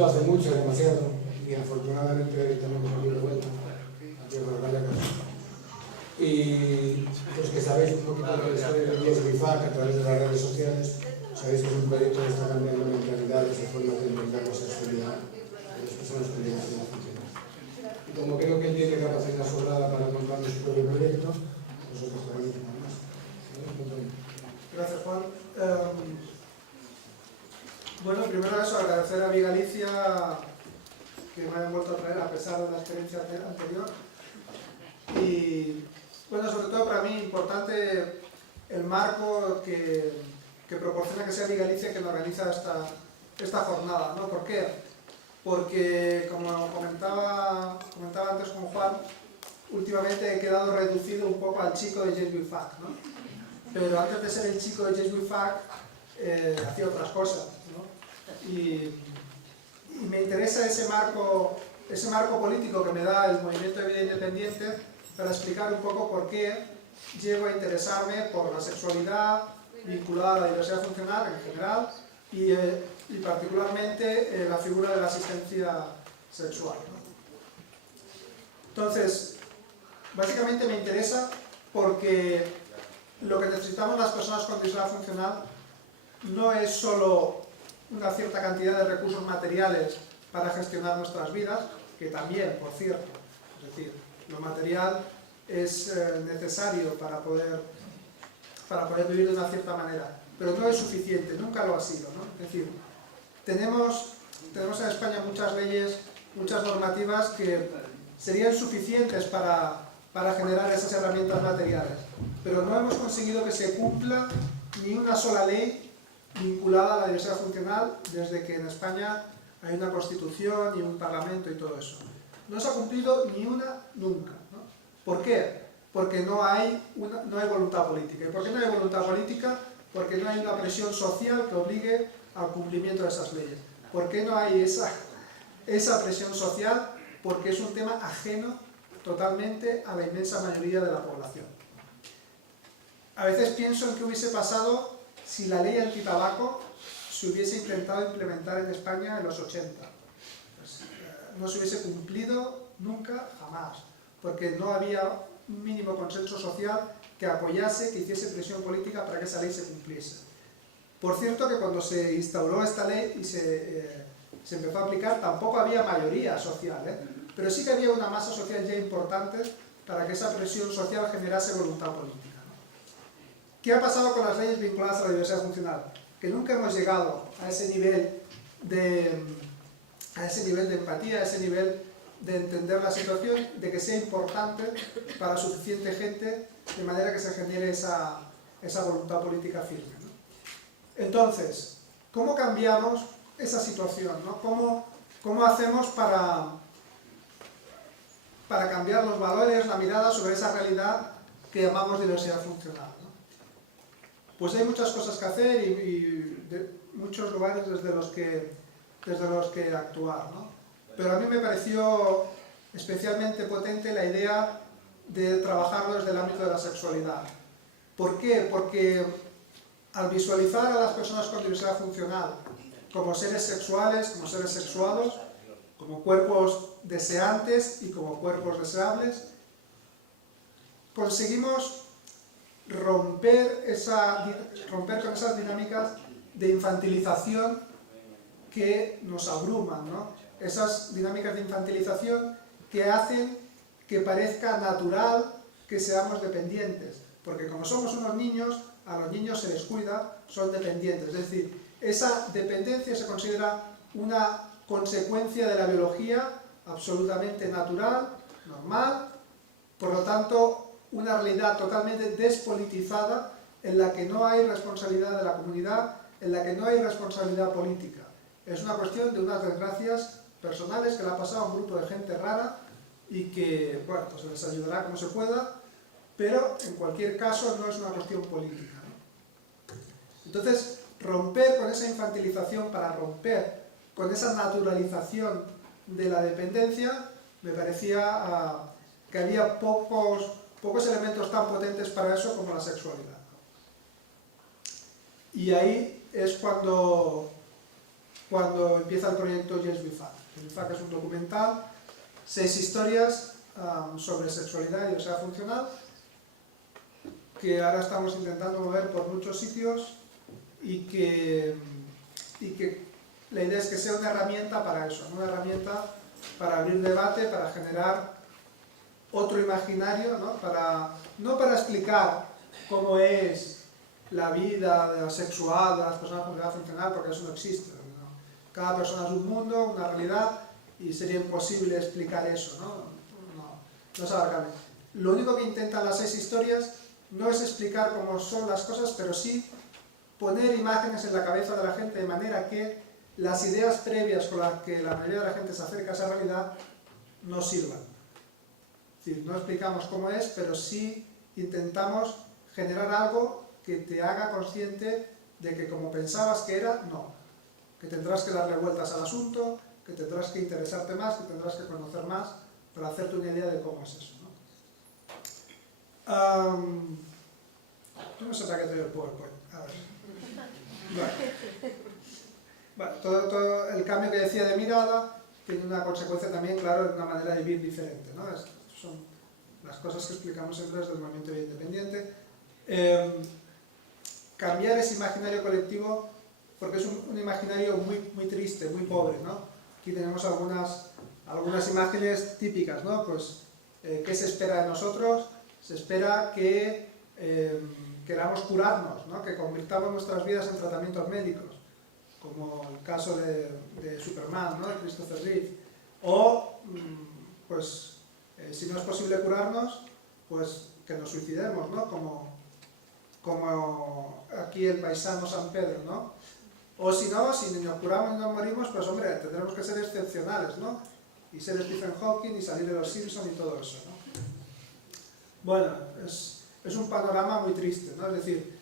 gustó hace mucho, demasiado, y afortunadamente tenemos aquí de vuelta, aquí en Vallecas. Y los que sabéis un poquito de la historia de Yes We Fuck a través de las redes sociales, sabéis que es un proyecto que está cambiando mentalidades y formas de entender la sexualidad de las personas con diversidad funcional. Y como creo que él tiene capacidad sobrada para contarnos su propio proyecto, nosotros también tenemos más. Gracias, Juan. Bueno, primero eso, agradecer a Vigalicia que me hayan vuelto a traer a pesar de la experiencia anterior. Y bueno, sobre todo para mí importante el marco que proporciona que sea Vigalicia quien organiza esta jornada, ¿no? ¿Por qué? Porque, como comentaba antes con Juan, últimamente he quedado reducido un poco al chico de Yes We Fuck, ¿no? Pero antes de ser el chico de Yes We Fuck, hacía otras cosas, ¿no? Y me interesa ese marco político que me da el movimiento de vida independiente para explicar un poco por qué llego a interesarme por la sexualidad vinculada a la diversidad funcional en general y particularmente la figura de la asistencia sexual, ¿no? Entonces, básicamente me interesa porque lo que necesitamos las personas con diversidad funcional no es solo una cierta cantidad de recursos materiales para gestionar nuestras vidas, que también, por cierto, es decir, lo material es necesario para poder vivir de una cierta manera, pero no es suficiente, nunca lo ha sido, ¿no? Es decir, tenemos en España muchas leyes, muchas normativas que serían suficientes para generar esas herramientas materiales, pero no hemos conseguido que se cumpla ni una sola ley vinculada a la diversidad funcional desde que en España hay una Constitución y un Parlamento y todo eso. No se ha cumplido ni una nunca, ¿no? ¿Por qué? Porque no hay voluntad política. ¿Y por qué no hay voluntad política? Porque no hay una presión social que obligue al cumplimiento de esas leyes. ¿Por qué no hay esa presión social? Porque es un tema ajeno totalmente a la inmensa mayoría de la población. A veces pienso en qué hubiese pasado si la ley antitabaco se hubiese intentado implementar en España en los 80. Pues, no se hubiese cumplido nunca, jamás, porque no había un mínimo consenso social que apoyase, que hiciese presión política para que esa ley se cumpliese. Por cierto que cuando se instauró esta ley y se empezó a aplicar, tampoco había mayoría social, pero sí que había una masa social ya importante para que esa presión social generase voluntad política, ¿no? ¿Qué ha pasado con las leyes vinculadas a la diversidad funcional? Que nunca hemos llegado a ese nivel de empatía, a ese nivel de entender la situación, de que sea importante para suficiente gente, de manera que se genere esa voluntad política firme, ¿no? Entonces, ¿cómo cambiamos esa situación, ¿no? ¿Cómo hacemos para cambiar los valores, la mirada sobre esa realidad que llamamos diversidad funcional, ¿no? Pues hay muchas cosas que hacer y muchos lugares desde los que actuar, ¿no? Pero a mí me pareció especialmente potente la idea de trabajarlo desde el ámbito de la sexualidad. ¿Por qué? Porque al visualizar a las personas con diversidad funcional como seres sexuales, como seres sexuados, como cuerpos deseantes y como cuerpos deseables, conseguimos romper con esas dinámicas de infantilización que nos abruman, ¿no? Esas dinámicas de infantilización que hacen que parezca natural que seamos dependientes, porque como somos unos niños, a los niños se les cuida, son dependientes, es decir, esa dependencia se considera una consecuencia de la biología absolutamente natural, normal, por lo tanto, una realidad totalmente despolitizada en la que no hay responsabilidad de la comunidad, en la que no hay responsabilidad política. Es una cuestión de unas desgracias personales que le ha pasado a un grupo de gente rara y que, bueno, pues les ayudará como se pueda, pero en cualquier caso no es una cuestión política, ¿no? Entonces, romper con esa infantilización para romper con esa naturalización de la dependencia, me parecía que había pocos elementos tan potentes para eso como la sexualidad. Y ahí es cuando cuando empieza el proyecto Yes We Fuck. Yes We Fuck es un documental, 6 historias sobre sexualidad y diversidad funcional, que ahora estamos intentando mover por muchos sitios y que la idea es que sea una herramienta para eso, ¿no? Una herramienta para abrir debate, para generar otro imaginario, ¿no? No para explicar cómo es la vida de la sexual de las personas con diversidad funcional, porque eso no existe, ¿no? Cada persona es un mundo, una realidad, y sería imposible explicar eso, no es abarcable. Lo único que intentan las 6 historias no es explicar cómo son las cosas, pero sí poner imágenes en la cabeza de la gente de manera que las ideas previas con las que la mayoría de la gente se acerca a esa realidad no sirvan. Es decir, no explicamos cómo es, pero sí intentamos generar algo que te haga consciente de que como pensabas que era, no. Que tendrás que darle vueltas al asunto, que tendrás que interesarte más, que tendrás que conocer más para hacerte una idea de cómo es eso, ¿no? Yo no sé para qué traigo el PowerPoint. A ver. Bueno, todo el cambio que decía de mirada tiene una consecuencia también, claro, en una manera de vivir diferente, ¿no? Son las cosas que explicamos siempre desde el movimiento independiente. Cambiar ese imaginario colectivo, porque es un imaginario muy triste, muy pobre, ¿no? Aquí tenemos algunas imágenes típicas, ¿no? Pues, ¿qué se espera de nosotros? Se espera que queramos curarnos, ¿no? Que convirtamos nuestras vidas en tratamientos médicos, como el caso de Superman, ¿no? De Christopher Reeve. O, pues, si no es posible curarnos, pues que nos suicidemos, ¿no? Como aquí el paisano San Pedro, ¿no? O si no, si nos curamos y nos morimos, pues hombre, tendremos que ser excepcionales, ¿no? Y ser Stephen Hawking y salir de los Simpsons y todo eso, ¿no? Bueno, es un panorama muy triste, ¿no? Es decir,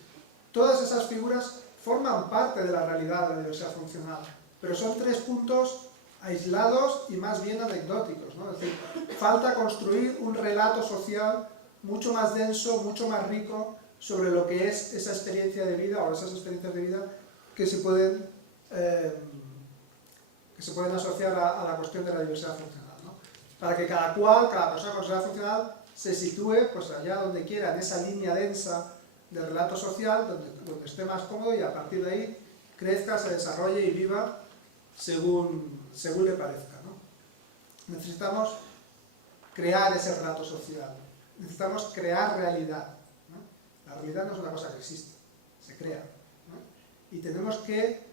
todas esas figuras forman parte de la realidad de la diversidad funcional, pero son 3 puntos aislados y más bien anecdóticos, ¿no? Es decir, falta construir un relato social mucho más denso, mucho más rico sobre lo que es esa experiencia de vida o esas experiencias de vida que se pueden asociar a la cuestión de la diversidad funcional, ¿no? Para que cada persona con diversidad funcional se sitúe pues allá donde quiera, en esa línea densa del relato social, donde esté más cómodo, y a partir de ahí crezca, se desarrolle y viva según le parezca, ¿no? Necesitamos crear ese relato social, necesitamos crear realidad, ¿no? La realidad no es una cosa que existe, se crea, ¿no? Y tenemos que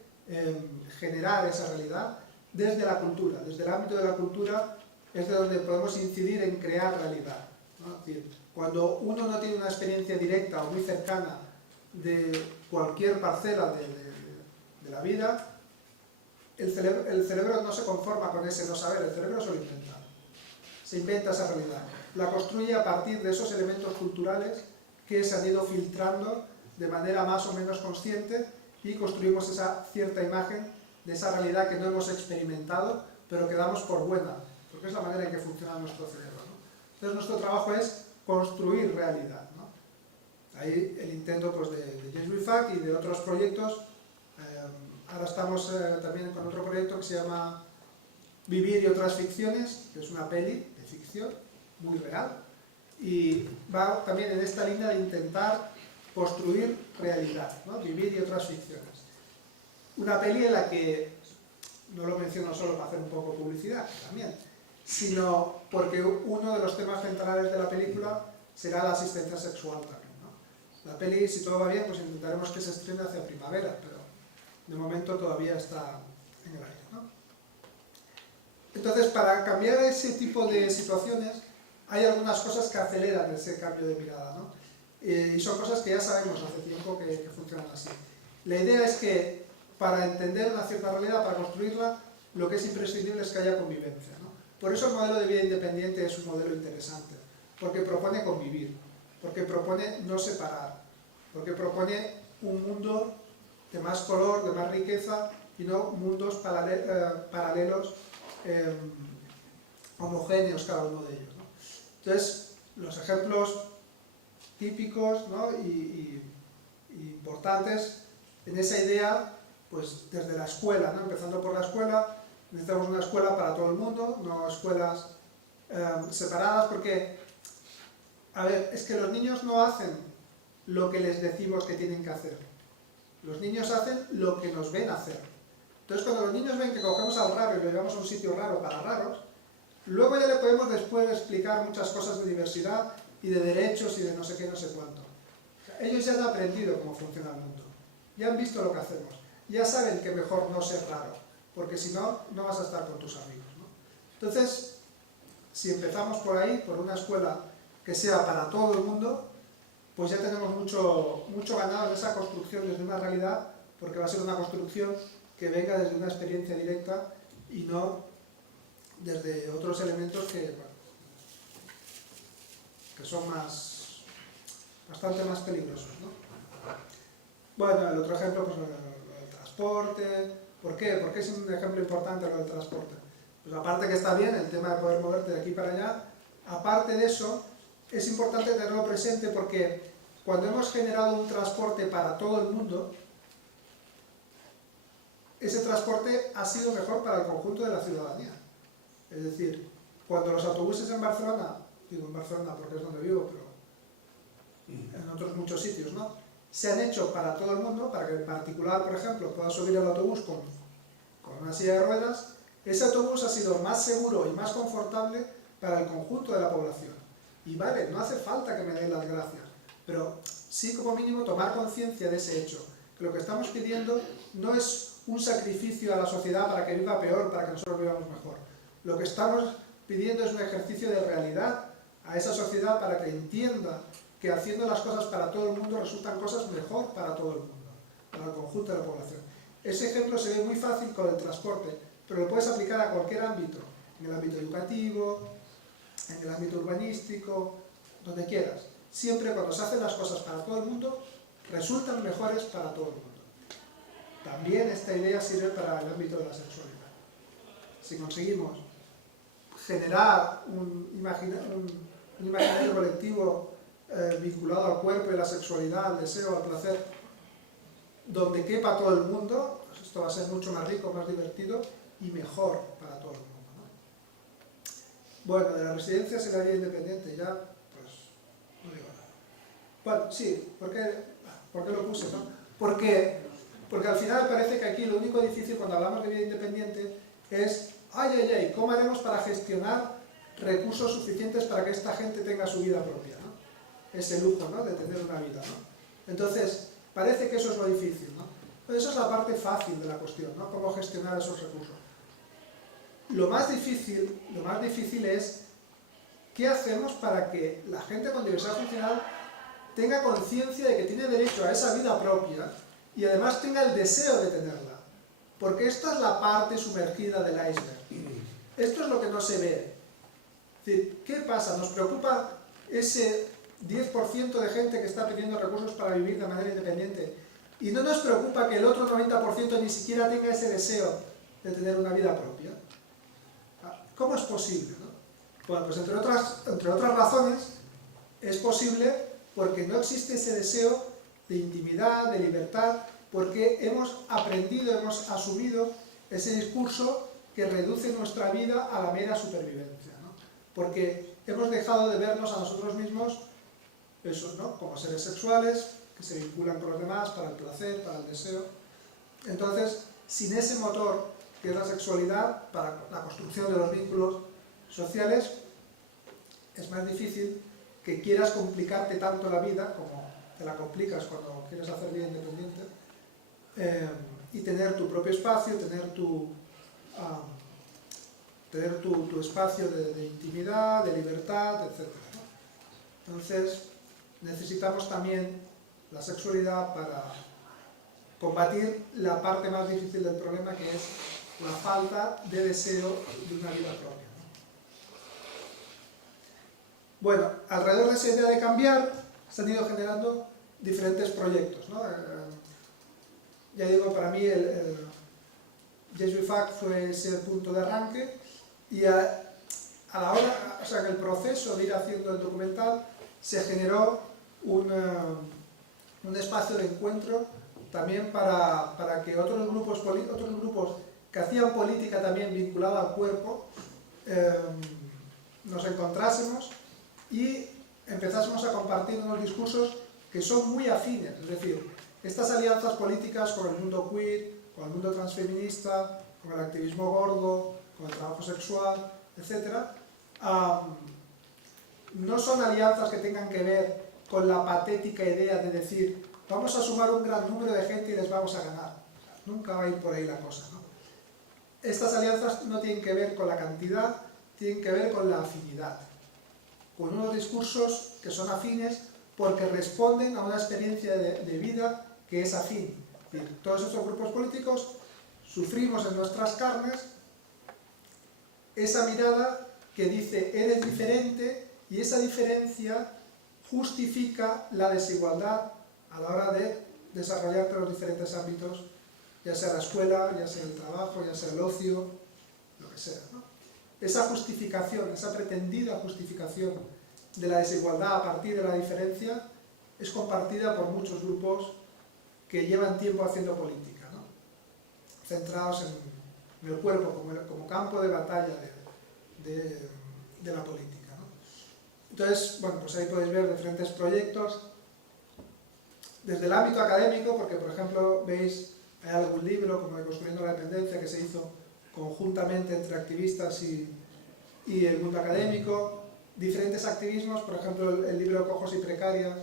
generar esa realidad desde la cultura, desde el ámbito de la cultura es de donde podemos incidir en crear realidad, ¿no? Es decir, cuando uno no tiene una experiencia directa o muy cercana de cualquier parcela de la vida, el cerebro no se conforma con ese no saber, el cerebro se lo inventa. Se inventa esa realidad. La construye a partir de esos elementos culturales que se han ido filtrando de manera más o menos consciente y construimos esa cierta imagen de esa realidad que no hemos experimentado, pero que damos por buena, porque es la manera en que funciona nuestro cerebro, ¿no? Entonces nuestro trabajo es construir realidad, ¿no? Ahí el intento pues, de Yes We Fuck y de otros proyectos. Ahora estamos también con otro proyecto que se llama Vivir y otras ficciones, que es una peli de ficción muy real, y va también en esta línea de intentar construir realidad, ¿no? Vivir y otras ficciones. Una peli en la que, no lo menciono solo para hacer un poco de publicidad, también, sino porque uno de los temas centrales de la película será la asistencia sexual también, ¿no? La peli, si todo va bien, pues intentaremos que se estrene hacia primavera, pero de momento todavía está en el aire, ¿no? Entonces, para cambiar ese tipo de situaciones, hay algunas cosas que aceleran ese cambio de mirada, ¿no? Y son cosas que ya sabemos hace tiempo que funcionan así. La idea es que para entender una cierta realidad, para construirla, lo que es imprescindible es que haya convivencia, ¿no? Por eso el modelo de vida independiente es un modelo interesante, porque propone convivir, porque propone no separar, porque propone un mundo de más color, de más riqueza, y no mundos paralelos homogéneos cada uno de ellos, ¿no? Entonces, los ejemplos típicos, ¿no? y importantes en esa idea pues desde la escuela, ¿no? Empezando por la escuela, necesitamos una escuela para todo el mundo, no escuelas separadas, porque, a ver, es que los niños no hacen lo que les decimos que tienen que hacer. Los niños hacen lo que nos ven hacer. Entonces, cuando los niños ven que cogemos al raro y lo llevamos a un sitio raro para raros, luego ya le podemos después explicar muchas cosas de diversidad y de derechos y de no sé qué, no sé cuánto. O sea, ellos ya han aprendido cómo funciona el mundo, ya han visto lo que hacemos, ya saben que mejor no ser raro, porque si no, no vas a estar con tus amigos, ¿no? Entonces, si empezamos por ahí, por una escuela que sea para todo el mundo, pues ya tenemos mucho ganado en esa construcción desde una realidad, porque va a ser una construcción que venga desde una experiencia directa y no desde otros elementos que son bastante más peligrosos, ¿no? Bueno, el otro ejemplo, pues el transporte. ¿Por qué? ¿Por qué es un ejemplo importante lo del transporte? Pues aparte que está bien el tema de poder moverte de aquí para allá, aparte de eso, es importante tenerlo presente porque cuando hemos generado un transporte para todo el mundo, ese transporte ha sido mejor para el conjunto de la ciudadanía. Es decir, cuando los autobuses en Barcelona, digo en Barcelona porque es donde vivo, pero en otros muchos sitios, ¿no?, se han hecho para todo el mundo, para que en particular, por ejemplo, pueda subir al autobús con una silla de ruedas, ese autobús ha sido más seguro y más confortable para el conjunto de la población. Y vale, no hace falta que me den las gracias, pero sí como mínimo tomar conciencia de ese hecho, que lo que estamos pidiendo no es un sacrificio a la sociedad para que viva peor, para que nosotros vivamos mejor. Lo que estamos pidiendo es un ejercicio de realidad a esa sociedad para que entienda que haciendo las cosas para todo el mundo resultan cosas mejor para todo el mundo, para el conjunto de la población. Ese ejemplo se ve muy fácil con el transporte, pero lo puedes aplicar a cualquier ámbito, en el ámbito educativo, en el ámbito urbanístico, donde quieras. Siempre cuando se hacen las cosas para todo el mundo, resultan mejores para todo el mundo. También esta idea sirve para el ámbito de la sexualidad. Si conseguimos generar un imaginario colectivo vinculado al cuerpo y la sexualidad, al deseo, al placer, donde quepa todo el mundo, pues esto va a ser mucho más rico, más divertido y mejor para todo el mundo, ¿no? Bueno, de las residencias y la vida independiente ya, pues, no digo nada. Bueno, sí, ¿por qué lo puse, no? Porque al final parece que aquí lo único difícil cuando hablamos de vida independiente es, ¿cómo haremos para gestionar recursos suficientes para que esta gente tenga su vida propia, ¿no? Ese lujo, ¿no?, de tener una vida, ¿no? Entonces, parece que eso es lo difícil, ¿no? Pero eso es la parte fácil de la cuestión, ¿no?, cómo gestionar esos recursos. Lo más difícil es qué hacemos para que la gente con diversidad funcional tenga conciencia de que tiene derecho a esa vida propia y además tenga el deseo de tenerla. Porque esto es la parte sumergida del iceberg. Esto es lo que no se ve. Es decir, ¿qué pasa? Nos preocupa ese 10% de gente que está pidiendo recursos para vivir de manera independiente. Y no nos preocupa que el otro 90% ni siquiera tenga ese deseo de tener una vida propia. ¿Cómo es posible, no? Bueno, pues entre otras razones, es posible porque no existe ese deseo de intimidad, de libertad, porque hemos aprendido, hemos asumido ese discurso que reduce nuestra vida a la mera supervivencia, ¿no? Porque hemos dejado de vernos a nosotros mismos, eso, ¿no?, como seres sexuales que se vinculan con los demás para el placer, para el deseo. Entonces, sin ese motor que es la sexualidad para la construcción de los vínculos sociales, es más difícil que quieras complicarte tanto la vida como te la complicas cuando quieres hacer vida independiente, y tener tu propio espacio, tener tu espacio de intimidad, de libertad, etc., ¿no? Entonces, necesitamos también la sexualidad para combatir la parte más difícil del problema, que es la falta de deseo de una vida propia, ¿no? Bueno, alrededor de esa idea de cambiar se han ido generando diferentes proyectos, ¿no? Ya digo, para mí el JSWIFAC fue ese punto de arranque, y a la hora, o sea, en el proceso de ir haciendo el documental se generó un espacio de encuentro también para que otros grupos que hacían política también vinculada al cuerpo nos encontrásemos y empezásemos a compartir unos discursos que son muy afines. Es decir, estas alianzas políticas con el mundo queer, con el mundo transfeminista, con el activismo gordo, con el trabajo sexual, etc., no son alianzas que tengan que ver con la patética idea de decir vamos a sumar un gran número de gente y les vamos a ganar. Nunca va a ir por ahí la cosa, ¿no? Estas alianzas no tienen que ver con la cantidad, tienen que ver con la afinidad, con unos discursos que son afines porque responden a una experiencia de vida que es afín. Es decir, todos estos grupos políticos sufrimos en nuestras carnes esa mirada que dice eres diferente y esa diferencia justifica la desigualdad a la hora de desarrollarte en los diferentes ámbitos, ya sea la escuela, ya sea el trabajo, ya sea el ocio, lo que sea, ¿no? Esa justificación, esa pretendida justificación de la desigualdad a partir de la diferencia es compartida por muchos grupos que llevan tiempo haciendo política, ¿no? Centrados en el cuerpo como campo de batalla de la política, ¿no? Entonces, bueno, pues ahí podéis ver diferentes proyectos desde el ámbito académico, porque por ejemplo veis, hay algún libro como Deconstruyendo la Dependencia que se hizo conjuntamente entre activistas y el mundo académico, diferentes activismos, por ejemplo el libro Cojos y Precarias,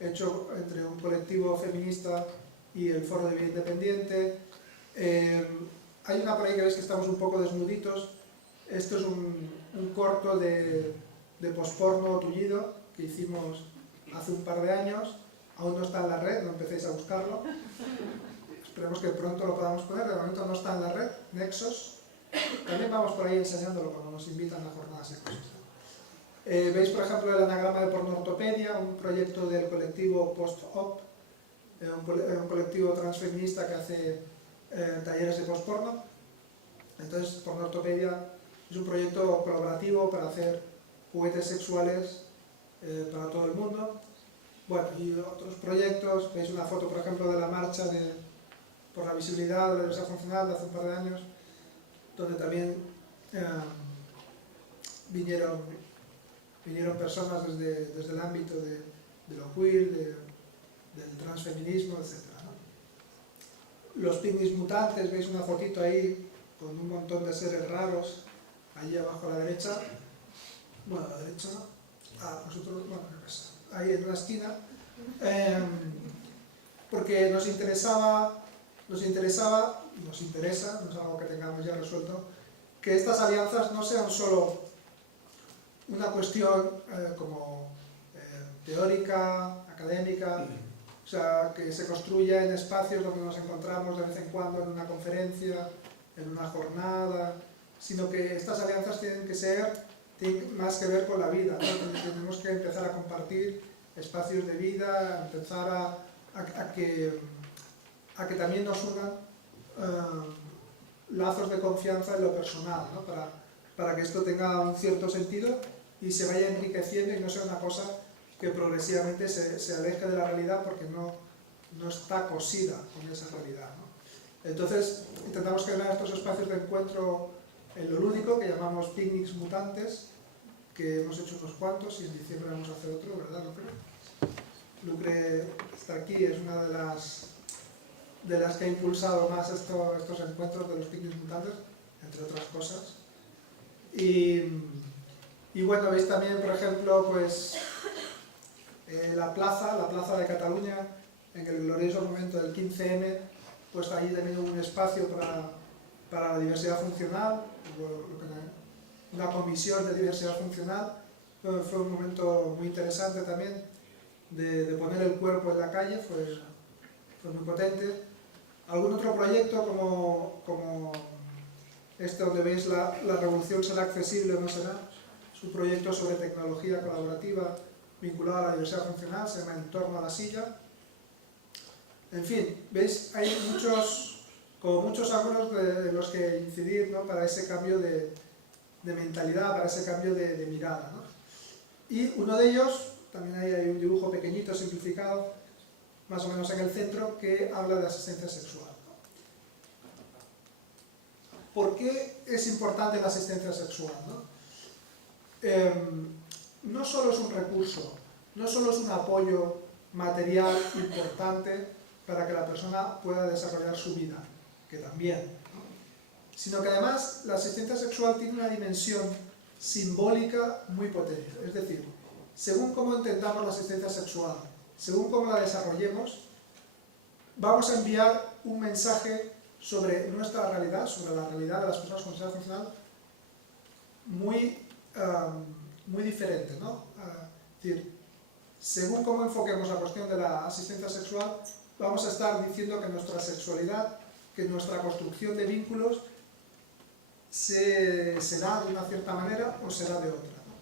hecho entre un colectivo feminista y el Foro de Vida Independiente. Hay una por ahí que veis que estamos un poco desnuditos. Esto es un corto de posporno tullido que hicimos hace un par de años. Aún no está en la red, no empecéis a buscarlo. Esperemos que pronto lo podamos poner, de momento no está en la red, Nexos. También vamos por ahí enseñándolo cuando nos invitan a jornadas y cosas. Veis, por ejemplo, el anagrama de Pornortopedia, un proyecto del colectivo Post-Op, un colectivo transfeminista que hace talleres de postporno. Entonces, Pornortopedia es un proyecto colaborativo para hacer juguetes sexuales para todo el mundo. Bueno, y otros proyectos, veis una foto, por ejemplo, de la marcha por la visibilidad de la diversidad funcional de hace un par de años, donde también vinieron personas desde el ámbito de lo queer, del transfeminismo, etc., ¿no? Los picnics mutantes, veis una fotito ahí con un montón de seres raros, allí abajo a la derecha, bueno, a la derecha, nosotros, bueno, ahí en una esquina, porque nos interesa, no es algo que tengamos ya resuelto, que estas alianzas no sean solo una cuestión como teórica, académica, o sea, que se construya en espacios donde nos encontramos de vez en cuando en una conferencia, en una jornada, sino que estas alianzas tienen más que ver con la vida, ¿no? Tenemos que empezar a compartir espacios de vida, empezar a que también nos unan lazos de confianza en lo personal, ¿no? Para que esto tenga un cierto sentido y se vaya enriqueciendo y no sea una cosa que progresivamente se aleje de la realidad porque no está cosida con esa realidad, ¿no? Entonces intentamos crear estos espacios de encuentro en lo lúdico que llamamos picnics mutantes, que hemos hecho unos cuantos y en diciembre vamos a hacer otro, ¿verdad, Lucre? Lucre está aquí, es una de las que ha impulsado más estos encuentros de los picnics mutantes, entre otras cosas. Y bueno, veis también, por ejemplo, pues la plaza de Cataluña, en el glorioso momento del 15M, pues ahí también hubo un espacio para la diversidad funcional, una comisión de diversidad funcional. Fue un momento muy interesante también de poner el cuerpo en la calle, fue muy potente. Algún otro proyecto como este donde veis la revolución será accesible o no será, es un proyecto sobre tecnología colaborativa vinculada a la diversidad funcional, se llama En torno a la silla. En fin, veis, hay muchos ángulos de los que incidir, ¿no? Para ese cambio de mentalidad, para ese cambio de mirada, ¿no? Y uno de ellos, también hay un dibujo pequeñito, simplificado, más o menos en el centro, que habla de asistencia sexual. ¿Por qué es importante la asistencia sexual, ¿no? No solo es un recurso, no solo es un apoyo material importante para que la persona pueda desarrollar su vida, que también, ¿no? Sino que además la asistencia sexual tiene una dimensión simbólica muy potente. Es decir, según cómo entendamos la asistencia sexual, según cómo la desarrollemos, vamos a enviar un mensaje sobre nuestra realidad, sobre la realidad de las personas con diversidad funcional, muy diferente, ¿no? Es decir, según cómo enfoquemos la cuestión de la asistencia sexual, vamos a estar diciendo que nuestra sexualidad, que nuestra construcción de vínculos será de una cierta manera o será de otra, ¿no?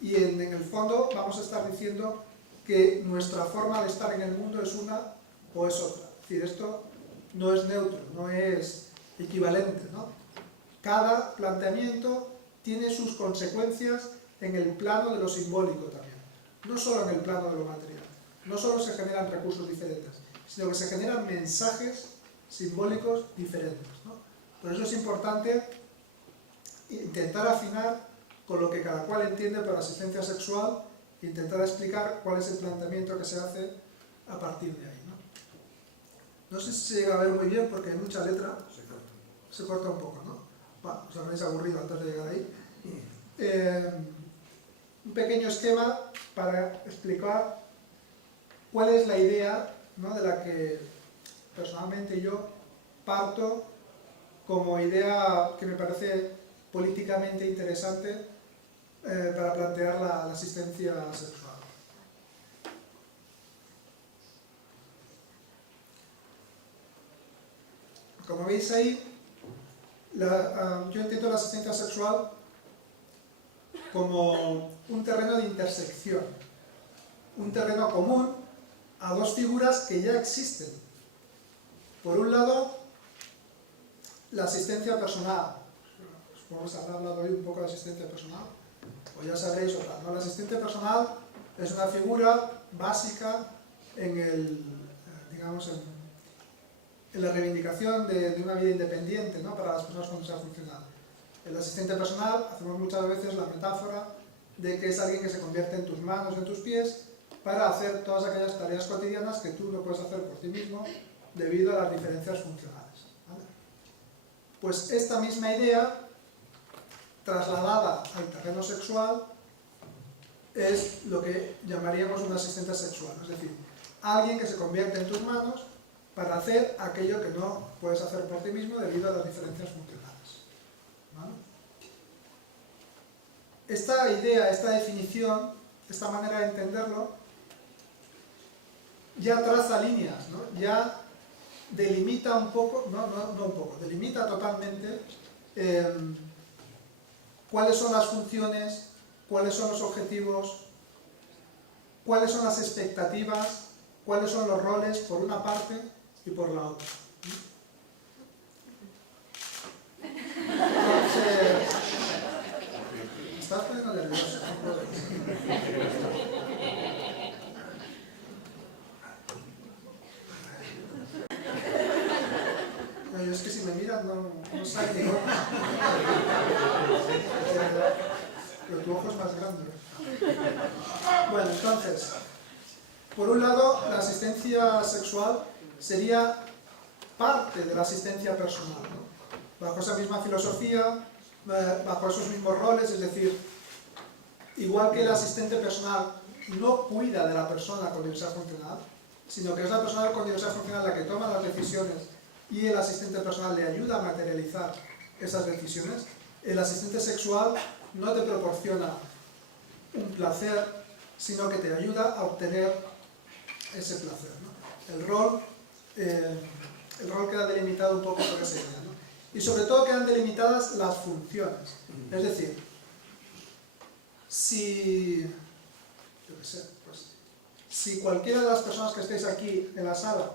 Y en el fondo vamos a estar diciendo que nuestra forma de estar en el mundo es una o es otra. Es decir, esto no es neutro, no es equivalente, ¿no? Cada planteamiento tiene sus consecuencias en el plano de lo simbólico también, no solo en el plano de lo material. No solo se generan recursos diferentes, sino que se generan mensajes simbólicos diferentes, ¿no? Por eso es importante intentar afinar con lo que cada cual entiende por asistencia sexual e intentar explicar cuál es el planteamiento que se hace a partir de ahí, ¿no? No sé si se llega a ver muy bien porque hay mucha letra, se corta un poco, ¿no? Bueno, os habréis aburrido antes de llegar ahí. Un pequeño esquema para explicar cuál es la idea, ¿no?, de la que personalmente yo parto como idea que me parece políticamente interesante para plantear la asistencia sexual. Como veis ahí, yo entiendo la asistencia sexual como un terreno de intersección, un terreno común a dos figuras que ya existen. Por un lado, la asistencia personal. Supongo que se habrá hablado hoy un poco de asistencia personal, o ya sabréis otra, ¿no? La asistente personal es una figura básica en la reivindicación de una vida independiente, ¿no?, para las personas con diversidad funcional. El asistente personal, hacemos muchas veces la metáfora de que es alguien que se convierte en tus manos, en tus pies, para hacer todas aquellas tareas cotidianas que tú no puedes hacer por ti mismo debido a las diferencias funcionales, ¿vale? Pues esta misma idea, trasladada al terreno sexual, es lo que llamaríamos un asistente sexual, es decir, alguien que se convierte en tus manos para hacer aquello que no puedes hacer por ti mismo debido a las diferencias funcionales, ¿vale? Esta idea, esta definición, esta manera de entenderlo, ya traza líneas, ¿no? Ya delimita un poco, delimita totalmente cuáles son las funciones, cuáles son los objetivos, cuáles son las expectativas, cuáles son los roles por una parte y por la otra. Entonces, me estás poniendo nervioso, ¿no? Yo es que si me miras no sabes ni cómo. Pero tu ojo es más grande. Bueno, entonces, por un lado, la asistencia sexual sería parte de la asistencia personal, ¿no? Bajo esa misma filosofía, bajo esos mismos roles, es decir, igual que el asistente personal no cuida de la persona con diversidad funcional, sino que es la persona con diversidad funcional la que toma las decisiones y el asistente personal le ayuda a materializar esas decisiones, el asistente sexual no te proporciona un placer, sino que te ayuda a obtener ese placer, ¿no? El rol queda delimitado un poco por esa idea, ¿no? Y sobre todo quedan delimitadas las funciones. Es decir, si cualquiera de las personas que estéis aquí en la sala,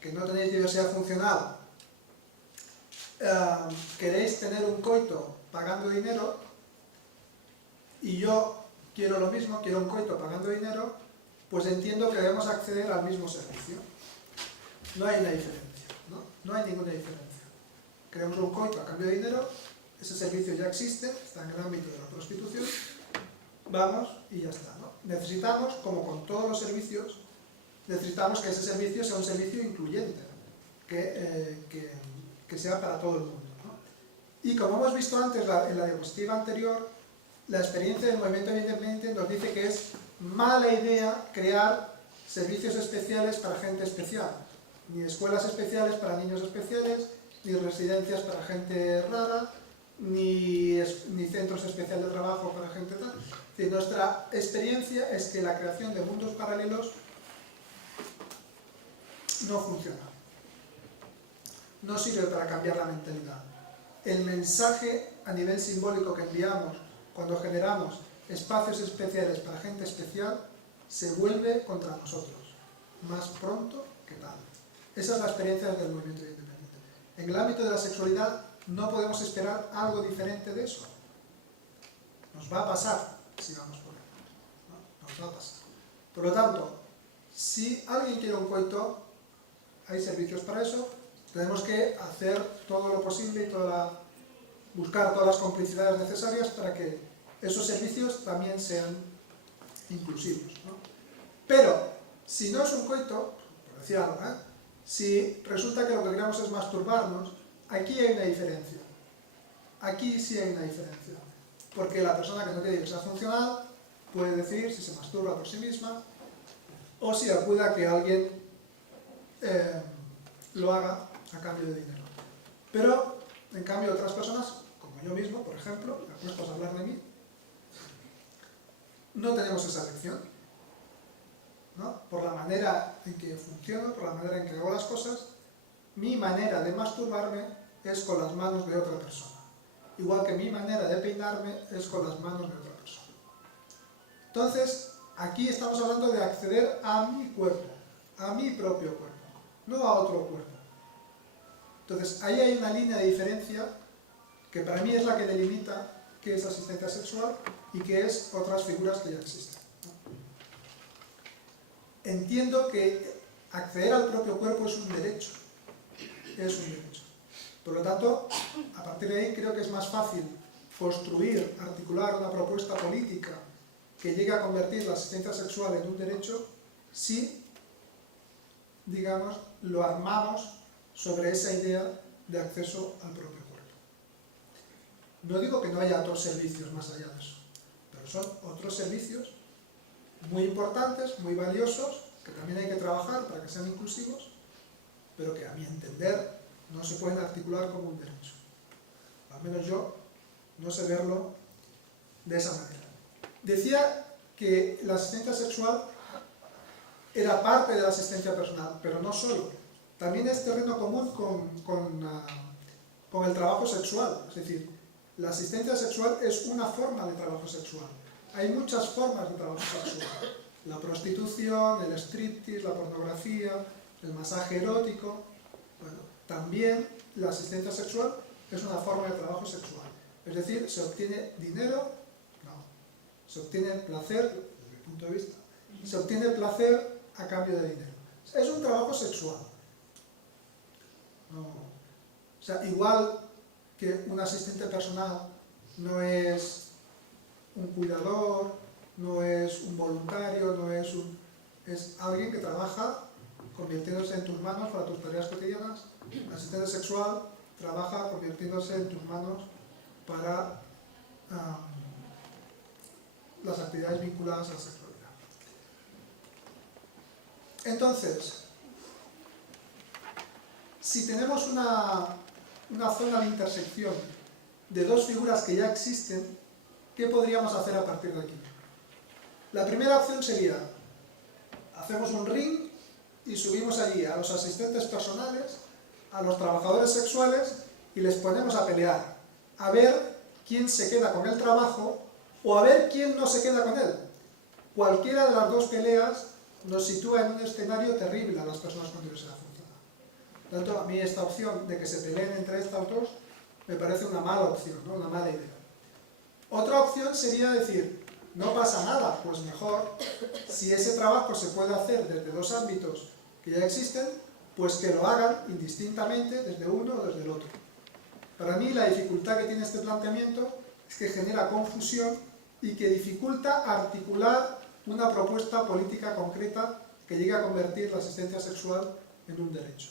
que no tenéis diversidad funcional, queréis tener un coito pagando dinero, y yo quiero lo mismo, quiero un coito pagando dinero, pues entiendo que debemos acceder al mismo servicio. No hay una diferencia, ¿no? No hay ninguna diferencia. Queremos un coito a cambio de dinero, ese servicio ya existe, está en el ámbito de la prostitución, vamos y ya está, ¿no? Necesitamos, como con todos los servicios, necesitamos que ese servicio sea un servicio incluyente, que sea para todo el mundo, ¿no? Y como hemos visto antes en la diapositiva anterior, la experiencia del movimiento independiente nos dice que es mala idea crear servicios especiales para gente especial, ni escuelas especiales para niños especiales, ni residencias para gente rara, ni centros especiales de trabajo para gente tal. Es decir, nuestra experiencia es que la creación de mundos paralelos no funciona. No sirve para cambiar la mentalidad. El mensaje a nivel simbólico que enviamos cuando generamos espacios especiales para gente especial se vuelve contra nosotros, más pronto que tarde. Esa es la experiencia del movimiento independiente. En el ámbito de la sexualidad no podemos esperar algo diferente de eso. Nos va a pasar si vamos por ahí, ¿no? Nos va a pasar. Por lo tanto, si alguien quiere un coito, hay servicios para eso. Tenemos que hacer todo lo posible y buscar todas las complicidades necesarias para que esos servicios también sean inclusivos, ¿no? Pero, si no es un coito, por decir algo, si resulta que lo que queremos es masturbarnos, aquí hay una diferencia. Aquí sí hay una diferencia. Porque la persona que no tiene diversidad funcional puede decidir si se masturba por sí misma o si acude a que alguien lo haga a cambio de dinero. Pero, en cambio, otras personas, como yo mismo, por ejemplo, apuestos a hablar de mí, no tenemos esa elección, ¿no? Por la manera en que funciono, por la manera en que hago las cosas, mi manera de masturbarme es con las manos de otra persona. Igual que mi manera de peinarme es con las manos de otra persona. Entonces, aquí estamos hablando de acceder a mi cuerpo, a mi propio cuerpo, no a otro cuerpo. Entonces, ahí hay una línea de diferencia que para mí es la que delimita qué es asistencia sexual y qué es otras figuras que ya existen, ¿no? Entiendo que acceder al propio cuerpo es un derecho. Es un derecho. Por lo tanto, a partir de ahí creo que es más fácil construir, articular una propuesta política que llegue a convertir la asistencia sexual en un derecho si, digamos, lo armamos sobre esa idea de acceso al propio cuerpo. No digo que no haya otros servicios más allá de eso, pero son otros servicios muy importantes, muy valiosos, que también hay que trabajar para que sean inclusivos, pero que a mi entender no se pueden articular como un derecho. Al menos yo no sé verlo de esa manera. Decía que la asistencia sexual era parte de la asistencia personal, pero no solo. También es terreno común con el trabajo sexual. Es decir, la asistencia sexual es una forma de trabajo sexual. Hay muchas formas de trabajo sexual. La prostitución, el striptease, la pornografía, el masaje erótico. Bueno, también la asistencia sexual es una forma de trabajo sexual. Es decir, ¿se obtiene dinero? No. Se obtiene placer, desde mi punto de vista, se obtiene placer a cambio de dinero. Es un trabajo sexual. No. O sea, igual que un asistente personal no es un cuidador, no es un voluntario, es alguien que trabaja convirtiéndose en tus manos para tus tareas cotidianas. El asistente sexual trabaja convirtiéndose en tus manos para las actividades vinculadas a la sexualidad. Entonces, si tenemos una zona de intersección de dos figuras que ya existen, ¿qué podríamos hacer a partir de aquí? La primera opción sería, hacemos un ring y subimos allí a los asistentes personales, a los trabajadores sexuales y les ponemos a pelear, a ver quién se queda con el trabajo o a ver quién no se queda con él. Cualquiera de las dos peleas nos sitúa en un escenario terrible a las personas con diversidad funcional. Por tanto, a mí esta opción de que se peleen entre estas dos me parece una mala opción, ¿no? Una mala idea. Otra opción sería decir, no pasa nada, pues mejor. Si ese trabajo se puede hacer desde dos ámbitos que ya existen, pues que lo hagan indistintamente desde uno o desde el otro. Para mí la dificultad que tiene este planteamiento es que genera confusión y que dificulta articular una propuesta política concreta que llegue a convertir la asistencia sexual en un derecho.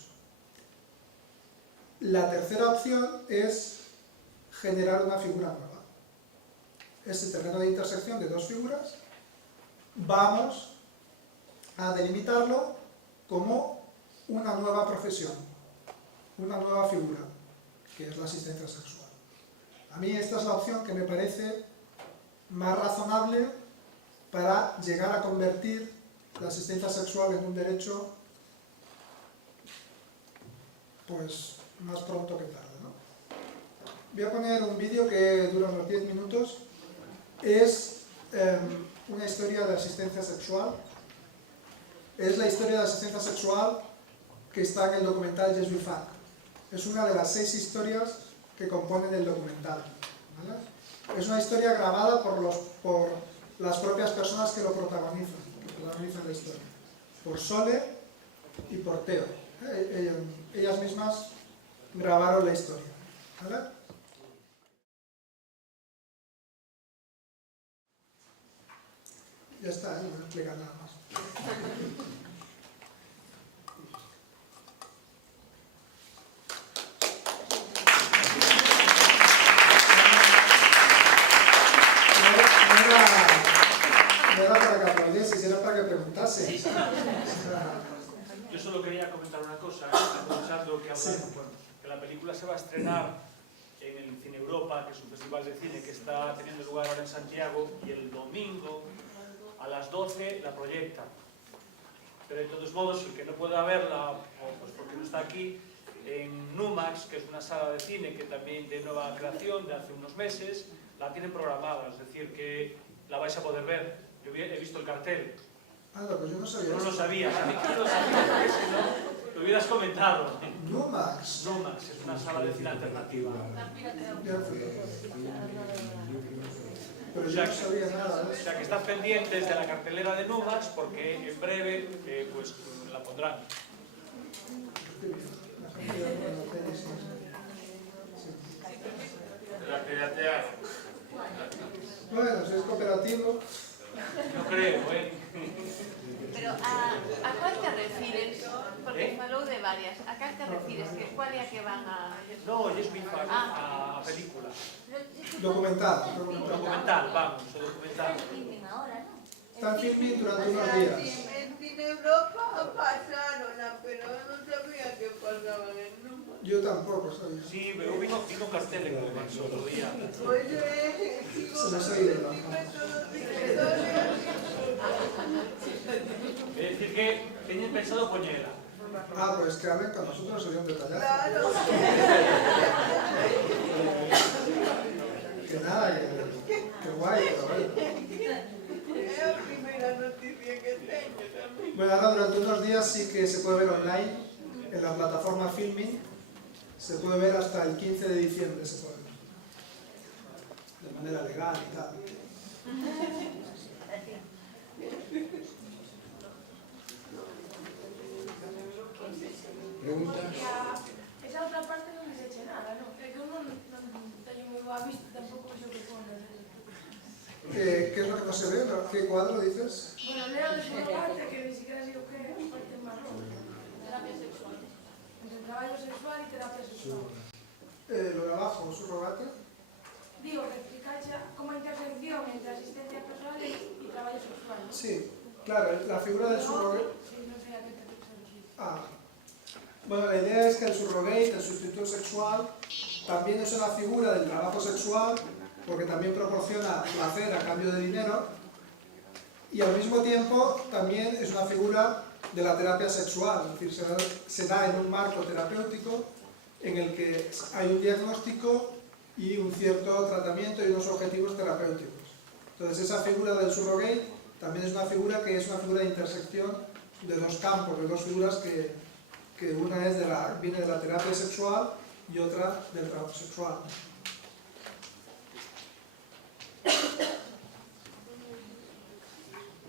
La tercera opción es generar una figura nueva. Ese terreno de intersección de dos figuras vamos a delimitarlo como una nueva profesión, una nueva figura, que es la asistencia sexual. A mí esta es la opción que me parece más razonable para llegar a convertir la asistencia sexual en un derecho, pues más pronto que tarde, ¿no? Voy a poner un vídeo que dura unos 10 minutos. Es una historia de asistencia sexual. Es la historia de asistencia sexual que está en el documental Yes We Fuck. Es una de las 6 historias que componen el documental, ¿vale? Es una historia grabada por las propias personas que lo protagonizan la historia. Por Sole y por Teo. Ellas mismas grabaron la historia, ¿vale? Ya está, no voy a explicar nada más. No era para que aplaudieses, era para que preguntases. Yo solo quería comentar una cosa, aprovechando que que la película se va a estrenar en el Cine Europa, que es un festival de cine que está teniendo lugar ahora en Santiago, y el domingo a las 12 la proyectan. Pero de todos modos, el que no pueda verla, pues porque no está aquí, en Numax, que es una sala de cine que también de nueva creación de hace unos meses, la tienen programada, es decir, que la vais a poder ver. Yo he visto el cartel. Ah, pues yo no sabía. No lo sabías, a mí que no lo sabía, porque si no, lo hubieras comentado. Numax. Numax es una sala de cine alternativa. Pero yo no sabía nada de O sea que estás pendientes de la cartelera de Numax porque en breve pues la pondrán. Bueno, si es cooperativo. No creo, Pero a cuál te refires? Porque falou de varias. A cal te refires? Que cuál é a que van a... No, es muy fácil, a película. Documental. Documental, vamos, o documental. Están filming durante unos días. En Cine Europa pasaron, pero no sabía que pasaban en Numax. Yo tampoco sabía. Sí, pero vino un cartel en Numax otro día. Oye, Se nos ha ido. Es decir que tenían pensado poñera. Ah, pues que hablen con nosotros sería un detallazo. Claro. Que nada, que guay, pero bueno. Es la primera noticia que tengo también. Bueno, ahora durante unos días sí que se puede ver online en la plataforma Filming. Se puede ver hasta el 15 de diciembre, se puede ver. De manera legal y tal. Preguntas. Esa outra parte non me seche nada, non? É que eu non teño moi boa vista, tampouco me que pone. ¿Qué es lo que no se ve? ¿Qué cuadro dices? Bueno, leo de súa parte, que ni siquiera sei o que é, parte marrón. Terapia sexual. Entre traballo sexual e terapia sexual. Lo de abajo, subrogate. Digo, que explicaxe como a intersección entre asistencia personal e traballo sexual, non? Sí, claro, la figura del subrogate. Sí, non sei a que te refieres. Ah. Bueno, la idea es que el subrogate, el sustituto sexual, también es una figura del trabajo sexual, porque también proporciona placer a cambio de dinero, y al mismo tiempo también es una figura de la terapia sexual, es decir, se da en un marco terapéutico en el que hay un diagnóstico y un cierto tratamiento y unos objetivos terapéuticos. Entonces esa figura del surrogate también es una figura que es una figura de intersección de dos campos, de dos figuras que una viene de la terapia sexual y otra del trabajo sexual.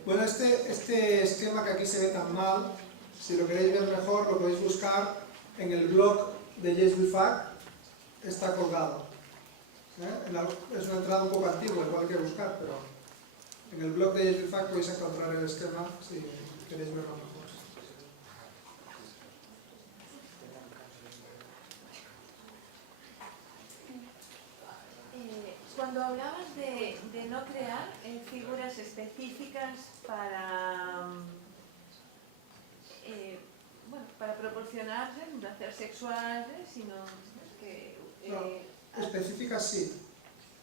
Bueno, este esquema que aquí se ve tan mal, si lo queréis ver mejor, lo podéis buscar en el blog de Yes We Fact, está colgado. Es una entrada un poco antigua, igual que buscar, pero en el blog de Yes We Fact podéis encontrar el esquema si queréis verlo mejor. Cuando hablabas de no crear figuras específicas para para proporcionar un placer sexual, sino que... Específicas sí,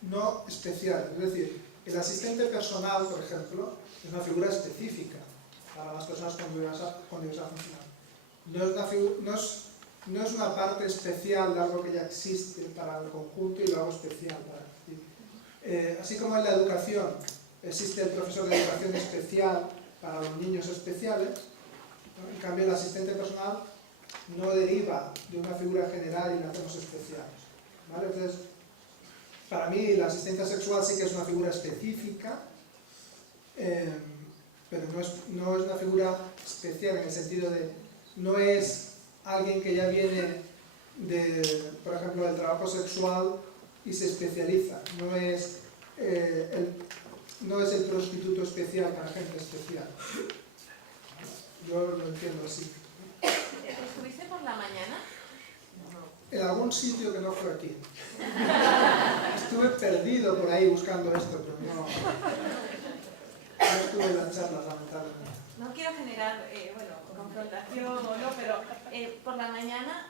no especial. Es decir, el asistente personal, por ejemplo, es una figura específica para las personas con diversidad funcional. No es una parte especial de algo que ya existe para el conjunto y lo hago especial para ti. Así como en la educación existe el profesor de educación especial para los niños especiales, ¿no? En cambio el asistente personal no deriva de una figura general y la hacemos especial, ¿vale? Entonces, para mí la asistencia sexual sí que es una figura específica, pero no es una figura especial en el sentido de, no es alguien que ya viene por ejemplo, del trabajo sexual y se especializa, no es el prostituto especial para gente especial. Yo lo entiendo así. ¿Estuviste por la mañana? En algún sitio que no fue aquí. Estuve perdido por ahí buscando esto, pero no estuve en la charla, lamentablemente. No quiero generar confrontación o no, pero por la mañana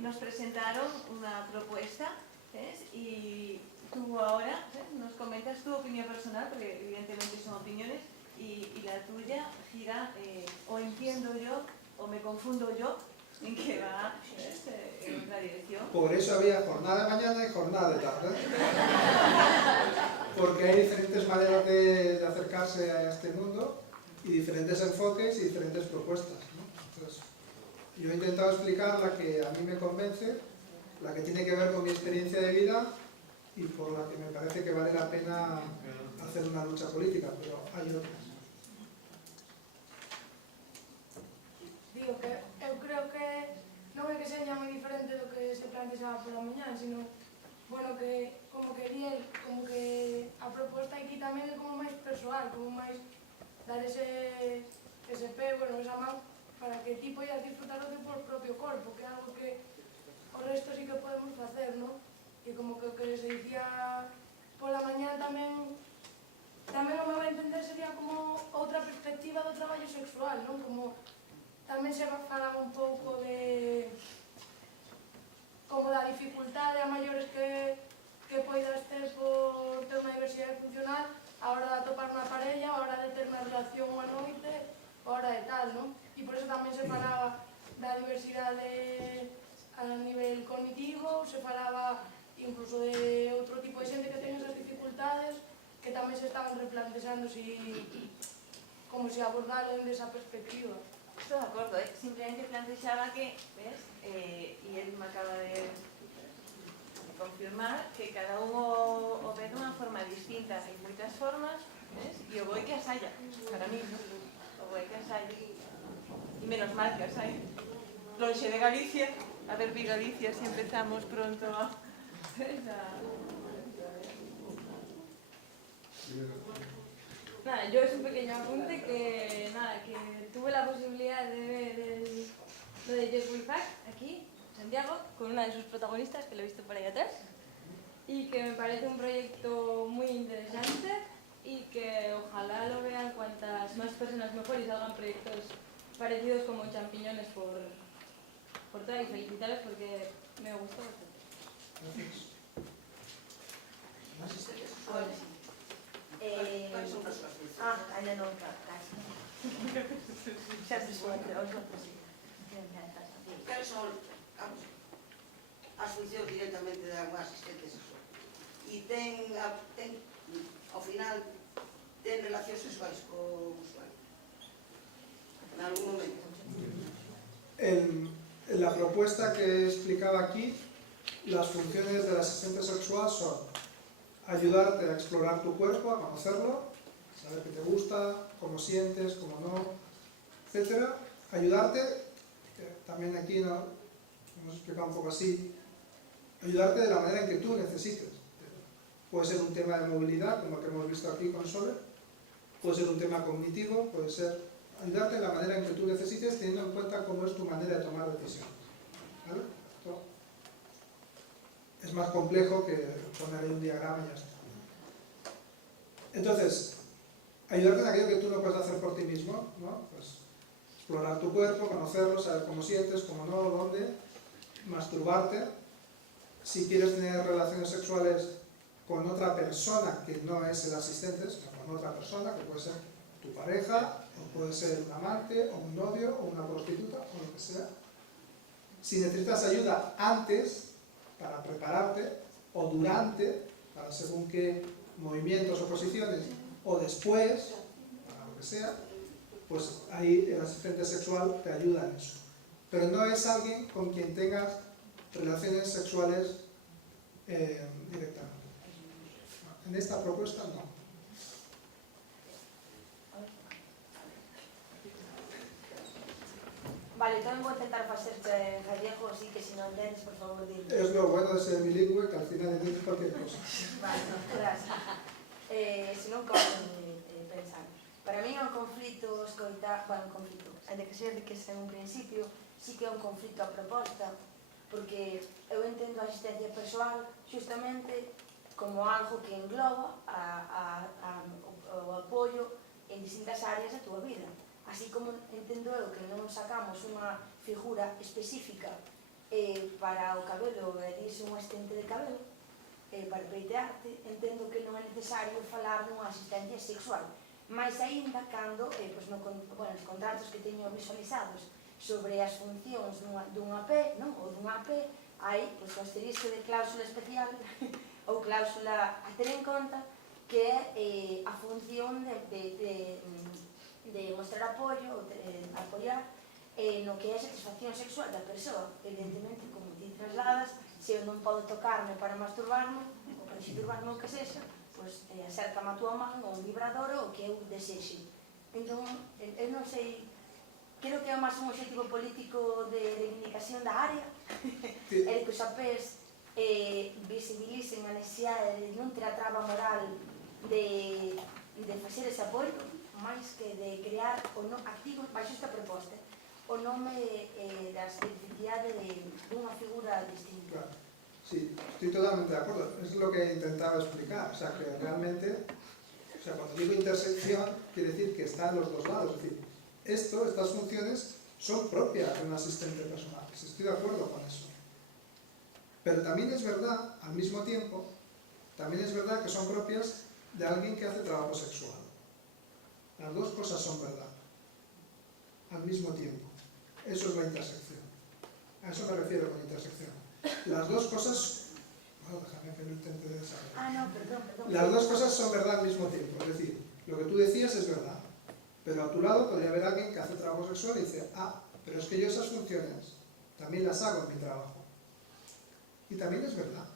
nos presentaron una propuesta, ¿ves? Y tú ahora nos comentas tu opinión personal, porque evidentemente son opiniones, y la tuya gira, o entiendo yo, o me confundo yo, en que va en otra dirección. Por eso había jornada de mañana y jornada de tarde. Porque hay diferentes maneras de acercarse a este mundo y diferentes enfoques y diferentes propuestas, ¿no? Entonces, yo he intentado explicar la que a mí me convence, la que tiene que ver con mi experiencia de vida y por la que me parece que vale la pena hacer una lucha política, pero hay otras. Digo que eu creo que non é que seña moi diferente do que se planteaba pola mañá, sino, bueno, que como que a proposta aquí tamén é como máis persoal, como máis dar ese pé, bueno, esa man, para que ti poidas disfrutar do teu propio corpo, que é algo que o resto sí que podemos facer, non? E como que o que se dicía pola mañá tamén o meu a entender sería como outra perspectiva do traballo sexual, non? Como tamén se falaba un pouco como da dificultade a maiores que poidas ter por ter unha diversidade funcional a hora de atopar unha parella, a hora de ter unha relación unha noite, a hora de tal, non? E por eso tamén se falaba da diversidade a nivel cognitivo, se falaba incluso de outro tipo de xente que ten esas dificultades que tamén se estaban replanteando como se abordalo desde esa perspectiva. Estou de acordo, simplemente plantexaba que, ves, e él me acaba de confirmar que cada un o ve dunha forma distinta, hai moitas formas, ves, e o boi que as haya, para mí, o boi que as haya, e menos mal que as haya. Lonxe de Galicia, a ver, vi Galicia, si empezamos pronto a... Nada, yo es un pequeño apunte que tuve la posibilidad de ver lo de Yes We Fact aquí, en Santiago, con una de sus protagonistas, que lo he visto por ahí atrás, y que me parece un proyecto muy interesante y que ojalá lo vean cuantas más personas mejor y salgan proyectos parecidos como champiñones por todo, y felicitaros porque me gustó bastante. Gracias. Ahora sí. Ainda non casi. Xa se suelta, os outros sí. Cales son as funcións directamente da unha asistente sexual? E ao final, ten relacións sexuais co usuario? En algún momento? En la propuesta que explicaba aquí, las funciones del asistente sexual son ayudarte a explorar tu cuerpo, a conocerlo, saber qué te gusta, cómo sientes, cómo no, etcétera. Ayudarte, también aquí no, hemos explicado un poco así, ayudarte de la manera en que tú necesites. Puede ser un tema de movilidad, como el que hemos visto aquí con Soler, puede ser un tema cognitivo, puede ser ayudarte de la manera en que tú necesites, teniendo en cuenta cómo es tu manera de tomar decisiones. ¿Vale? Esto es más complejo que poner ahí un diagrama y ya está. Entonces, ayudarte en aquello que tú no puedes hacer por ti mismo, ¿no? Pues explorar tu cuerpo, conocerlo, saber cómo sientes, cómo no, dónde, masturbarte. Si quieres tener relaciones sexuales con otra persona que no es el asistente, sino con otra persona, que puede ser tu pareja, o puede ser un amante, o un novio, o una prostituta, o lo que sea. Si necesitas ayuda antes, para prepararte, o durante, para según qué movimientos o posiciones, o después, para lo que sea, pues ahí el asistente sexual te ayuda en eso. Pero no es alguien con quien tengas relaciones sexuales directamente. En esta propuesta no. Vale, tamén vou intentar facerte en gallego, así que se non entendes, por favor, dime. Es lo bueno de ser bilingüe, que al final entiendes cualquier cosa. Vale, non, gracias. Se non como pensar. Para mí é un conflito escoitar, bueno, un conflito, ainda que seja de que en un principio, sí que é un conflito a proposta, porque eu entendo a asistencia persoal justamente como algo que engloba o apoio en distintas áreas da túa vida. Así como entendo eu que non sacamos unha figura específica para o cabelo, dise un asistente de cabelo, para peitearte, entendo que non é necesario falar dunha asistencia sexual. Mais aínda cando, nos contratos que teño visualizados sobre as funcións dun AP, non? Ou dun AP, hai o asterisco de cláusula especial ou cláusula a ter en conta que é a función de mostrar apoio ou apoiar no que é a satisfacción sexual da persoa. Evidentemente, como ti trasladas, se eu non podo tocarme para masturbarme ou para masturbarme o que sexa, pois acércame a túa man ou un vibrador ou o que eu desexe. Entón, eu non sei, creo que é máis un objetivo político de reivindicación da área, e de que os APs visibilicen a necesidade de non ter a traba moral de facer ese apoio, máis que de crear activos baixo esta proposta o nome da especificidade dunha figura distinta. Claro. Sí, estoy totalmente de acuerdo. Es lo que intentaba explicar. O sea, que realmente, cuando digo intersección, quiere decir que está en los dos lados. Es decir, estas funciones son propias de un asistente personal. Estoy de acuerdo con eso. Pero también es verdad, al mismo tiempo, también es verdad que son propias de alguien que hace trabajo sexual. Las dos cosas son verdad, al mismo tiempo. Eso es la intersección. A eso me refiero con intersección. Las dos cosas... Bueno, déjame que lo intente desarrollar. Perdón. Las dos cosas son verdad al mismo tiempo. Es decir, lo que tú decías es verdad. Pero a tu lado podría haber alguien que hace trabajo sexual y dice, pero es que yo esas funciones también las hago en mi trabajo. Y también es verdad.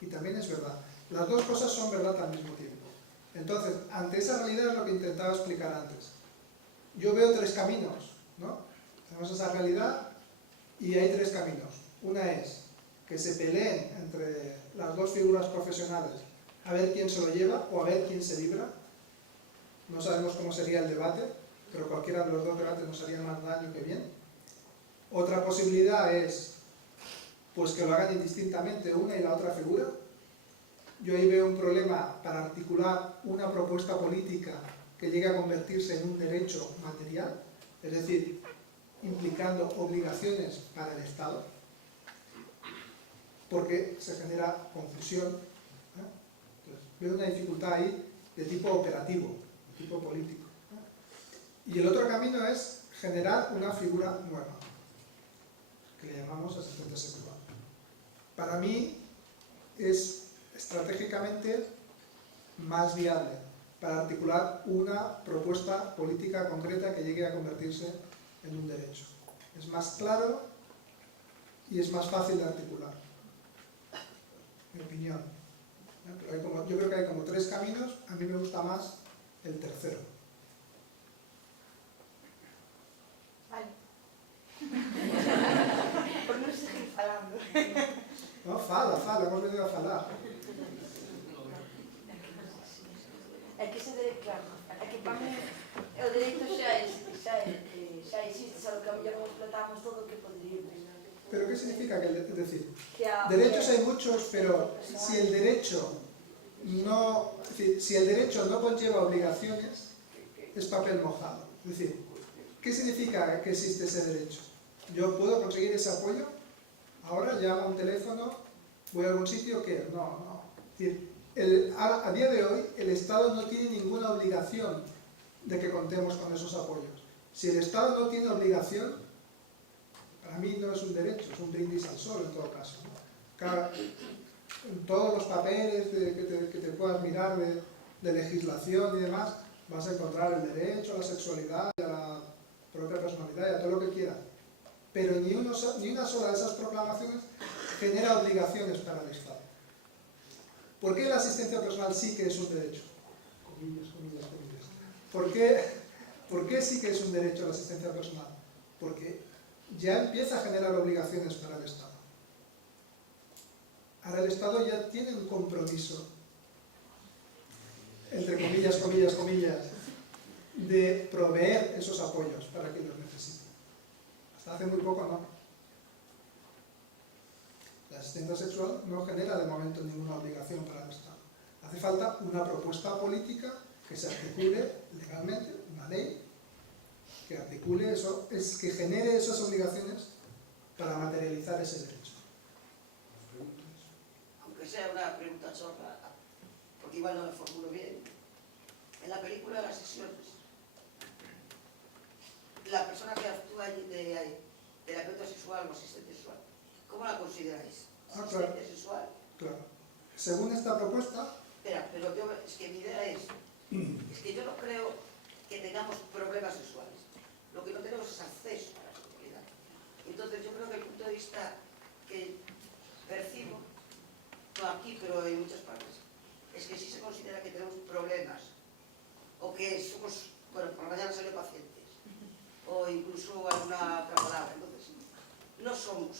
Y también es verdad. Las dos cosas son verdad al mismo tiempo. Entonces, ante esa realidad es lo que intentaba explicar antes. Yo veo tres caminos, ¿no? Tenemos esa realidad y hay tres caminos. Una es que se peleen entre las dos figuras profesionales a ver quién se lo lleva o a ver quién se libra. No sabemos cómo sería el debate, pero cualquiera de los dos debates nos haría más daño que bien. Otra posibilidad es pues que lo hagan indistintamente una y la otra figura. Yo ahí veo un problema para articular una propuesta política que llegue a convertirse en un derecho material, es decir, implicando obligaciones para el Estado, porque se genera confusión. Entonces, veo una dificultad ahí de tipo operativo, de tipo político. Y el otro camino es generar una figura nueva, que le llamamos asistente sexual. Para mí es estratégicamente más viable para articular una propuesta política concreta que llegue a convertirse en un derecho. Es más claro y es más fácil de articular, mi opinión. Pero yo creo que hay como tres caminos. A mí me gusta más el tercero. Vale. Por non seguir falando. No, fala, hemos venido a falar. É que claro, é que para mí o dereito xa existe, só que a mellor non explotamos todo o que poderíamos. ¿Pero qué significa? Es decir, Que derechos hay muchos, pero si el derecho no conlleva obligaciones, es papel mojado. Es decir, ¿qué significa que existe ese derecho? Yo puedo conseguir ese apoyo, ahora llamo a un teléfono, voy a algún sitio, ¿qué? No. Es decir, a día de hoy el Estado no tiene ninguna obligación de que contemos con esos apoyos. Si el Estado no tiene obligación, para mí no es un derecho, es un brindis al sol en todo caso, ¿no? En todos los papeles que te puedas mirar de legislación y demás, vas a encontrar el derecho a la sexualidad y a la propia personalidad y a todo lo que quieras. Pero ni una sola de esas proclamaciones genera obligaciones para el Estado. ¿Por qué la asistencia personal sí que es un derecho? Comillas. ¿Por qué sí que es un derecho la asistencia personal? Porque ya empieza a generar obligaciones para el Estado. Ahora el Estado ya tiene un compromiso, entre comillas, de proveer esos apoyos para quien los necesite. Hasta hace muy poco no. La asistencia sexual no genera de momento ninguna obligación para el Estado. Hace falta una propuesta política que se articule legalmente, una ley, que articule eso, que genere esas obligaciones para materializar ese derecho. Aunque sea una pregunta chorra, porque igual no me formulo bien. En la película de las sesiones, la persona que actúa allí de terapeuta sexual o asistente sexual, ¿cómo la consideráis? ¿Asistente sexual? Claro. Según esta propuesta... Espera, pero es que mi idea es que yo no creo que tengamos problemas sexuales. Lo que no tenemos es acceso a la sexualidad. Entonces yo creo que el punto de vista que percibo, no aquí, pero en muchas partes, es que sí se considera que tenemos problemas, o que somos, bueno, por la mañana salen pacientes, o incluso alguna otra palabra. Entonces, no somos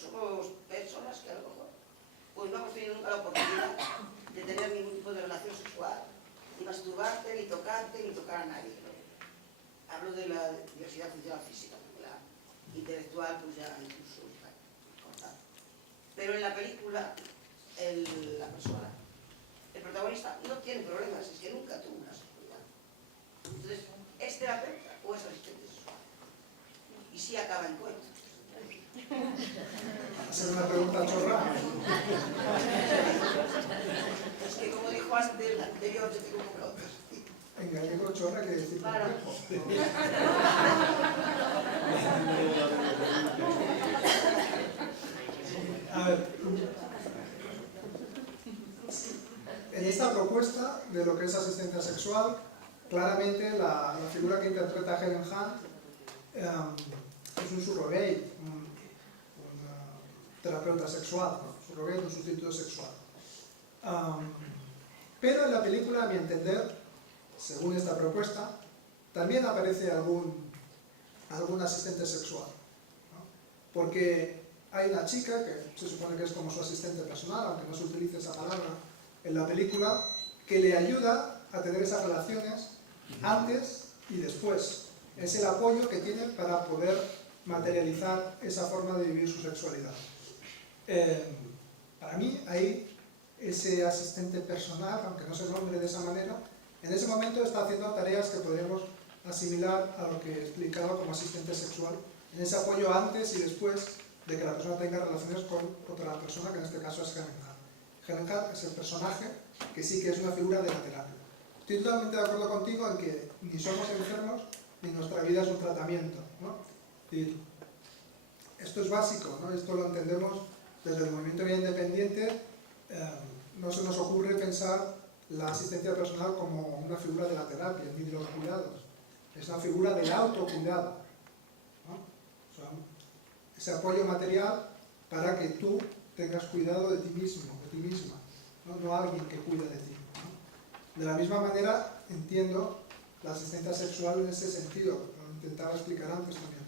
personas que a lo mejor pues no hemos tenido nunca la oportunidad de tener ningún tipo de relación sexual, ni masturbarte, ni tocarte, ni tocar a nadie, ¿no? Hablo de la diversidad funcional física, la intelectual pues ya incluso está cortada. Pero en la película, la persona, el protagonista no tiene problemas, es que nunca tuvo una sexualidad. Entonces, ¿es terapeuta o es asistente sexual? Y sí acaba en coito. Va a ser una pregunta chorra. Es que como dijo antes, el anterior, yo tengo poca otra. En gallego chorra quiere decir Claro. A ver, en esta propuesta de lo que es asistencia sexual, claramente la figura que interpreta Helen Hunt es un surrogate, un terapeuta sexual, ¿no? Surrogate, un sustituto sexual. Pero en la película, a mi entender, según esta propuesta, también aparece algún asistente sexual, ¿no? Porque hay una chica que se supone que es como su asistente personal, aunque no se utilice esa palabra en la película, que le ayuda a tener esas relaciones antes y después. Es el apoyo que tiene para poder materializar esa forma de vivir su sexualidad. Para mí, ahí, ese asistente personal, aunque no se nombre de esa manera, en ese momento está haciendo tareas que podríamos asimilar a lo que he explicado como asistente sexual, en ese apoyo antes y después de que la persona tenga relaciones con otra persona, que en este caso es Helen Hunt. Helen Hunt es el personaje que sí que es una figura de la terapia. Estoy totalmente de acuerdo contigo en que ni somos enfermos ni nuestra vida es un tratamiento, ¿no? Y esto es básico, ¿no? Esto lo entendemos desde el movimiento Vida Independiente. No se nos ocurre pensar la asistencia personal como una figura de la terapia ni de los cuidados. Es una figura del autocuidado, ¿no? O sea, ese apoyo material para que tú tengas cuidado de ti mismo, de ti misma, no alguien que cuida de ti, ¿no? De la misma manera entiendo la asistente sexual en ese sentido, lo intentaba explicar antes también.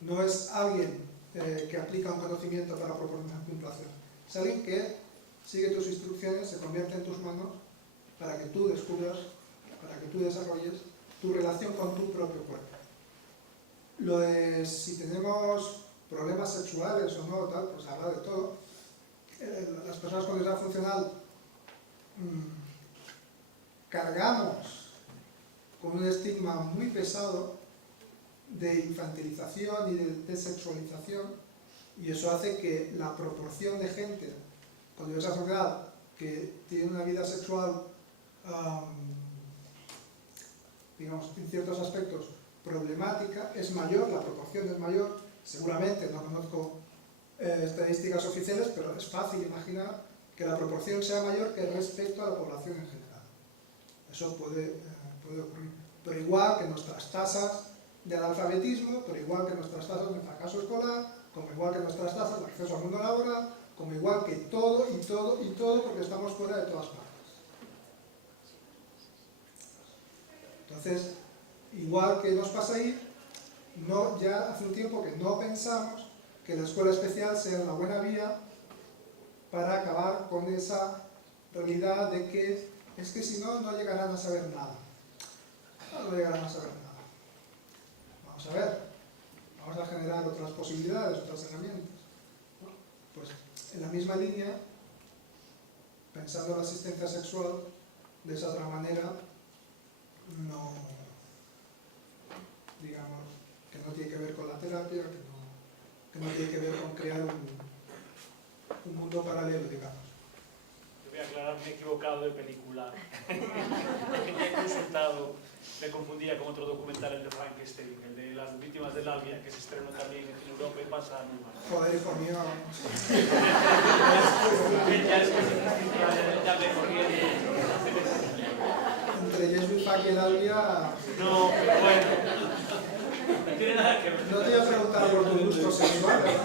No es alguien que aplica un conocimiento para proponer un placer. Es alguien que sigue tus instrucciones, se convierte en tus manos para que tú descubras, para que tú desarrolles tu relación con tu propio cuerpo. Lo de si tenemos problemas sexuales o no, tal, pues habla de todo. Las personas con diversidad funcional cargamos con un estigma muy pesado de infantilización y de desexualización, y eso hace que la proporción de gente con diversidad funcional que tiene una vida sexual, digamos, en ciertos aspectos problemática, es mayor, la proporción es mayor. Seguramente, no conozco estadísticas oficiales, pero es fácil imaginar que la proporción sea mayor que respecto a la población en general. Eso puede ocurrir. Pero igual que nuestras tasas de analfabetismo, pero igual que nuestras tasas de fracaso escolar, como igual que nuestras tasas de acceso al mundo laboral, como igual que todo y todo y todo, porque estamos fuera de todas partes. Entonces, igual que nos pasa ahí, ya hace un tiempo que no pensamos que la escuela especial sea una buena vía para acabar con esa realidad de que es que si no, no llegarán a saber nada. No llegarán a saber nada. Vamos a ver, vamos a generar otras posibilidades, otras herramientas. Pues en la misma línea, pensando en la asistencia sexual, de esa otra manera, no, digamos, que no tiene que ver con la terapia, que no tiene que ver con crear un mundo paralelo, digamos. Yo voy a aclarar, me he equivocado de película. Me he consultado, me confundía con otro documental, el de Frankenstein, el de las víctimas del Albia, que se estrenó también en Europa y pasa muy mal. Joder, hijo mío. Ya me corrí. Entre Yes We Fuck y el Albia... No, pero bueno. No tiene nada que ver. No te voy a preguntar por tus gustos sexuales, ¿no?